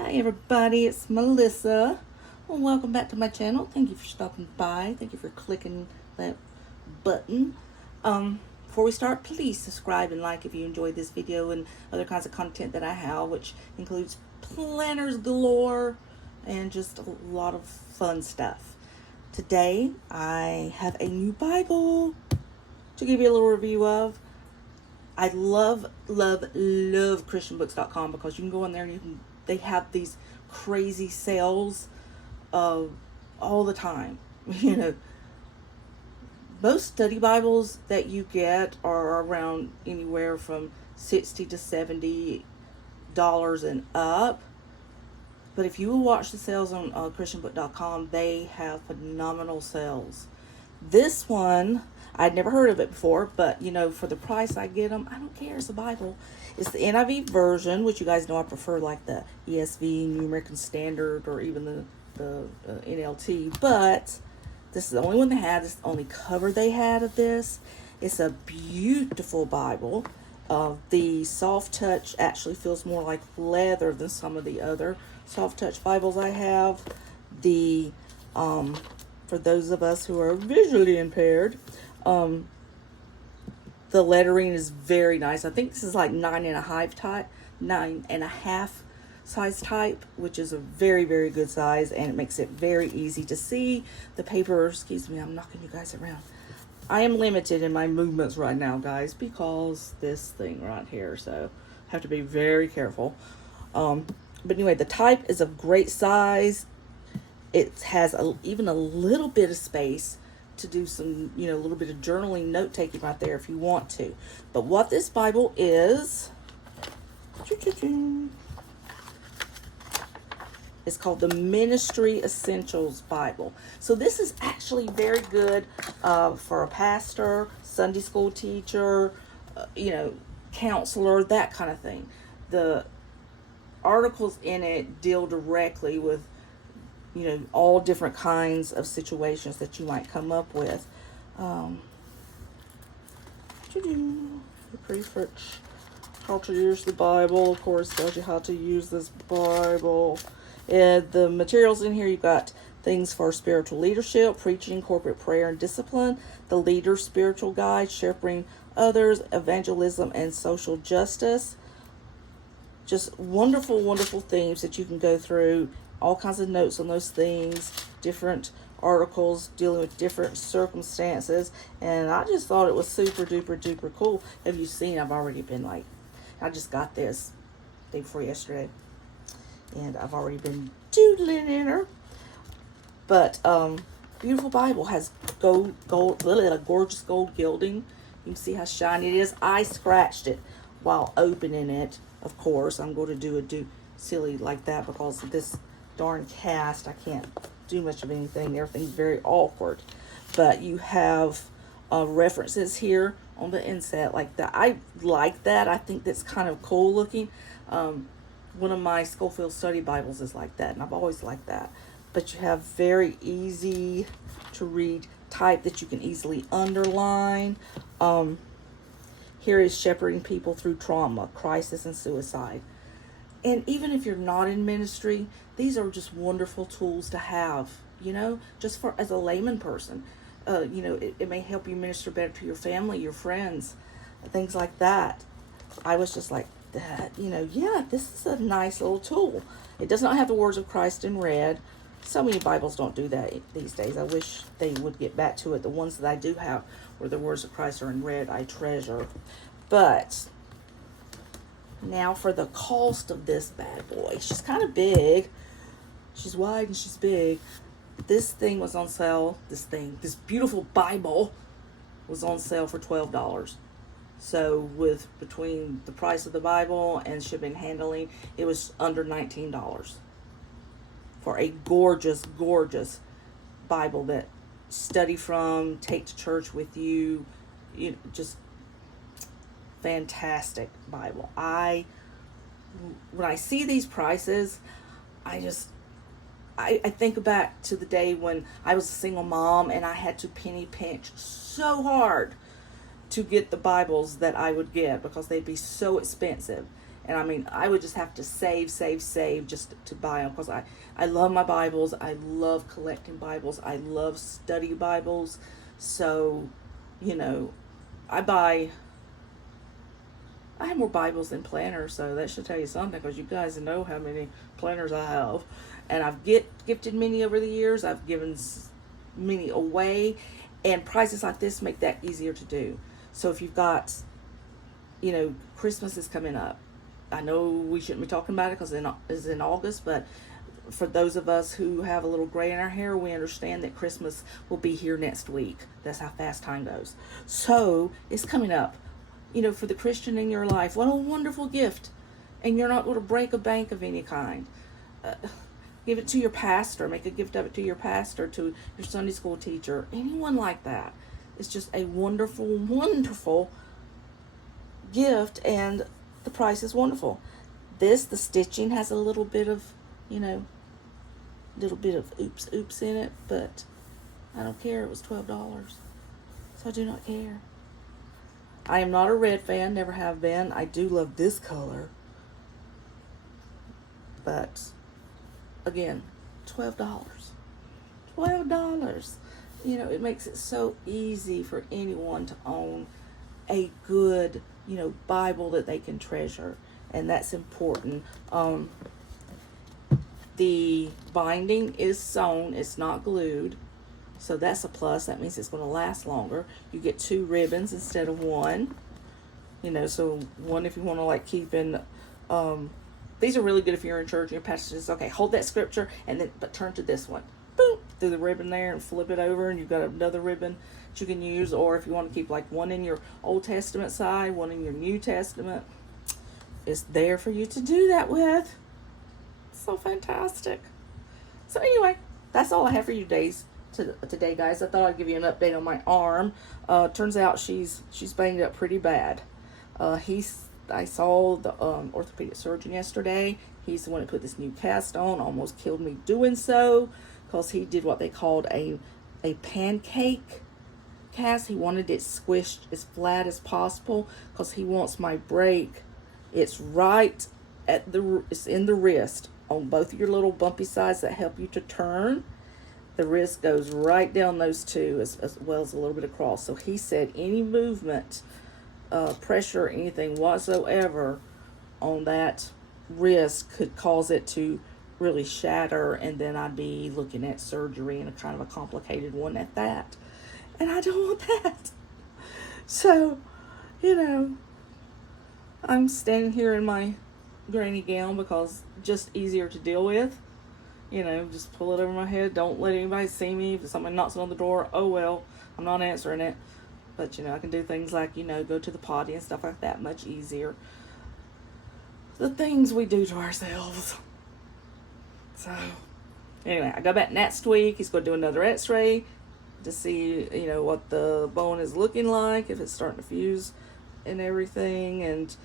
Hi everybody, it's Melissa. Well, welcome back to my channel. Thank you for stopping by. Thank you for clicking that button. Before we start, please subscribe and like if you enjoyed this video and other kinds of content that I have, which includes planners galore and just a lot of fun stuff. Today, I have a new Bible to give you a little review of. I love christianbooks.com because you can go in there and they have these crazy sales all the time. You know, most study Bibles that you get are around anywhere from $60 to $70 and up. But if you will watch the sales on christianbook.com, they have phenomenal sales. This one, I'd never heard of it before, but you know, for the price I get them, I don't care. It's a Bible. It's the NIV version, which you guys know I prefer, like the ESV, New American Standard, or even the NLT. But this is the only one they had. This is the only cover they had of this. It's a beautiful Bible. The soft touch actually feels more like leather than some of the other soft touch Bibles I have. For those of us who are visually impaired, the lettering is very nice. I think this is like 9.5 size type, which is a very, very good size, and it makes it very easy to see. The paper, excuse me, I'm knocking you guys around. I am limited in my movements right now, guys, because this thing right here, so I have to be very careful. But anyway, the type is a great size. It has even a little bit of space to do some, a little bit of journaling, note-taking right there if you want to. But what this Bible is, it's called the Ministry Essentials Bible. So this is actually very good for a pastor, Sunday school teacher, counselor, that kind of thing. The articles in it deal directly with all different kinds of situations that you might come up with. Pretty much how to use the Bible. Of course, tells you how to use this Bible. And the materials in here, you've got things for spiritual leadership, preaching, corporate prayer, and discipline, the leader's spiritual guide, shepherding others, evangelism, and social justice. Just wonderful, wonderful themes that you can go through. All kinds of notes on those things, different articles dealing with different circumstances, and I just thought it was super duper duper cool. Have you seen? I've already been I just got this day before yesterday, and I've already been doodling in her. But beautiful Bible, has gorgeous gold gilding. You can see how shiny it is. I scratched it while opening it. Of course, I'm going to do silly like that because of this darn cast. I can't do much of anything. Everything's very awkward. But you have references here on the inset like that. I like that. I think that's kind of cool looking. One of my Schofield study Bibles is like that, and I've always liked that. But you have very easy to read type that you can easily underline. Here is shepherding people through trauma, crisis, and suicide. And even if you're not in ministry, these are just wonderful tools to have, just for as a layman person. It may help you minister better to your family, your friends, things like that. I was just like that, yeah, this is a nice little tool. It does not have the words of Christ in red. So many Bibles don't do that these days. I wish they would get back to it. The ones that I do have where the words of Christ are in red, I treasure. But now for the cost of this bad boy. She's kind of big. She's wide and she's big. This thing was on sale. This beautiful Bible was on sale for $12. So with between the price of the Bible and shipping and handling, it was under $19 for a gorgeous, gorgeous Bible that study from, take to church with you. Just fantastic Bible. When I see these prices, I think back to the day when I was a single mom and I had to penny pinch so hard to get the Bibles that I would get because they'd be so expensive. And I mean, I would just have to save just to buy them, because I love my Bibles. I love collecting Bibles. I love study Bibles. So, you know, I have more Bibles than planners, so that should tell you something, because you guys know how many planners I have. And I've gifted many over the years. I've given many away, and prices like this make that easier to do. So if you've got, you know, Christmas is coming up. I know we shouldn't be talking about it because it's in August, but for those of us who have a little gray in our hair, we understand that Christmas will be here next week. That's how fast time goes. So it's coming up. You know, for the Christian in your life, what a wonderful gift. And you're not going to break a bank of any kind. Give it to your pastor. Make a gift of it to your pastor, to your Sunday school teacher, anyone like that. It's just a wonderful, wonderful gift, and the price is wonderful. The stitching has a little bit of, you know, oops in it, but I don't care. It was $12, so I do not care. I am not a red fan, never have been. I do love this color, but again, $12. You know, it makes it so easy for anyone to own a good, you know, Bible that they can treasure, and that's important. The binding is sewn, it's not glued, so that's a plus. That means it's going to last longer. You get 2 ribbons instead of 1, you know, so one if you want to like keep in. These are really good if you're in church and your pastor says, okay, hold that scripture and then but turn to this one. Boom, through the ribbon there and flip it over, and you've got another ribbon that you can use. Or if you want to keep like one in your Old Testament side, one in your New Testament, it's there for you to do that with. So fantastic. So anyway, that's all I have for you today, guys. I thought I'd give you an update on my arm. Turns out she's banged up pretty bad. I saw the orthopedic surgeon yesterday. He's the one that put this new cast on. Almost killed me doing so, because he did what they called a pancake cast. He wanted it squished as flat as possible, because he wants my brake. It's right at it's in the wrist on both of your little bumpy sides that help you to turn. The wrist goes right down those two, as well as a little bit across. So he said any movement, pressure or anything whatsoever on that wrist could cause it to really shatter, and then I'd be looking at surgery, and a kind of a complicated one at that. And I don't want that. So, you know, I'm standing here in my granny gown because just easier to deal with. You know, just pull it over my head. Don't let anybody see me. If somebody knocks on the door, oh well, I'm not answering it. But, you know, I can do things like, you know, go to the potty and stuff like that much easier. The things we do to ourselves. So, anyway, I go back next week. He's going to do another x-ray to see, you know, what the bone is looking like, if it's starting to fuse and everything. And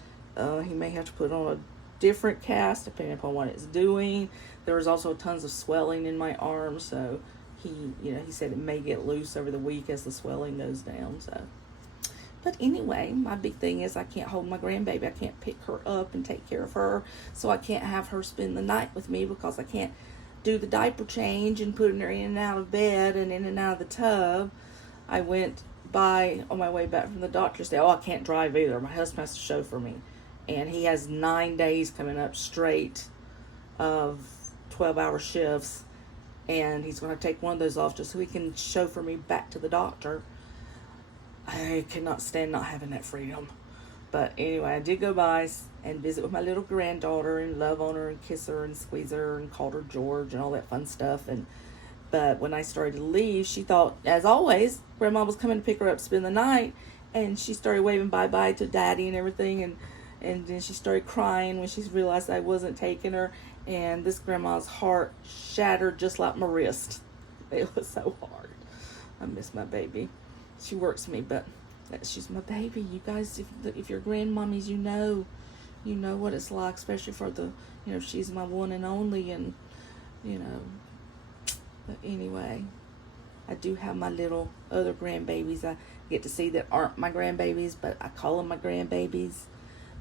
he may have to put on a different cast depending upon what it's doing. There was also tons of swelling in my arm, so he said it may get loose over the week as the swelling goes down. So, but anyway, my big thing is I can't hold my grandbaby. I can't pick her up and take care of her, so I can't have her spend the night with me, because I can't do the diaper change and putting her in and out of bed and in and out of the tub. I went by on my way back from the doctor, said, oh, I can't drive either. My husband has to chauffeur me, and he has 9 days coming up straight of 12-hour shifts, and he's going to take one of those off just so he can chauffeur me back to the doctor. I cannot stand not having that freedom. But anyway, I did go by and visit with my little granddaughter and love on her and kiss her and squeeze her and called her George and all that fun stuff. But when I started to leave, she thought, as always, Grandma was coming to pick her up to spend the night, and she started waving bye-bye to Daddy and everything, and then she started crying when she realized I wasn't taking her, and this grandma's heart shattered just like my wrist. It was so hard. I miss my baby. She works me, but she's my baby. You guys, if you're grandmommies, you know what it's like, especially for she's my one and only, and, but anyway, I do have my little other grandbabies I get to see that aren't my grandbabies, but I call them my grandbabies.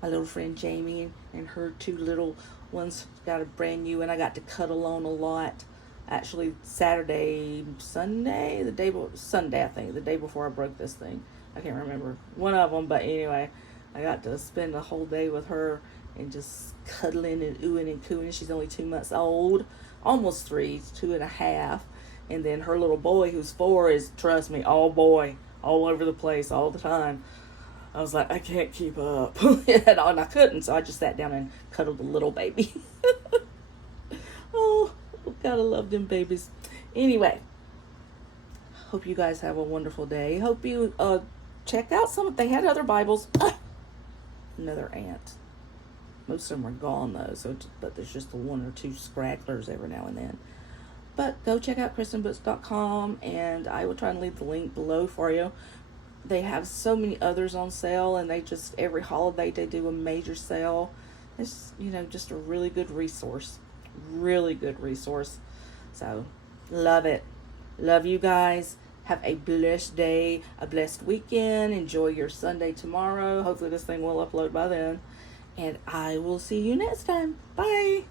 my little friend Jamie and her two little ones got a brand new, and I got to cuddle on a lot. Actually, Saturday, Sunday, Sunday, I think, the day before I broke this thing. I can't remember one of them, but anyway, I got to spend the whole day with her and just cuddling and oohing and cooing. She's only 2 months old, almost 3, 2.5. And then her little boy, who's 4, is, trust me, all boy, all over the place, all the time. I was like, I can't keep up. And I couldn't, so I just sat down and cuddled the little baby. Oh, gotta love them babies. Anyway, hope you guys have a wonderful day. Hope you check out they had other Bibles. Another ant. Most of them are gone though, but there's just the 1 or 2 scragglers every now and then. But go check out KristenBooks.com, and I will try and leave the link below for you. They have so many others on sale, and every holiday they do a major sale. It's, just a really good resource. Really good resource. So, love it. Love you guys. Have a blessed day, a blessed weekend. Enjoy your Sunday tomorrow. Hopefully this thing will upload by then. And I will see you next time. Bye.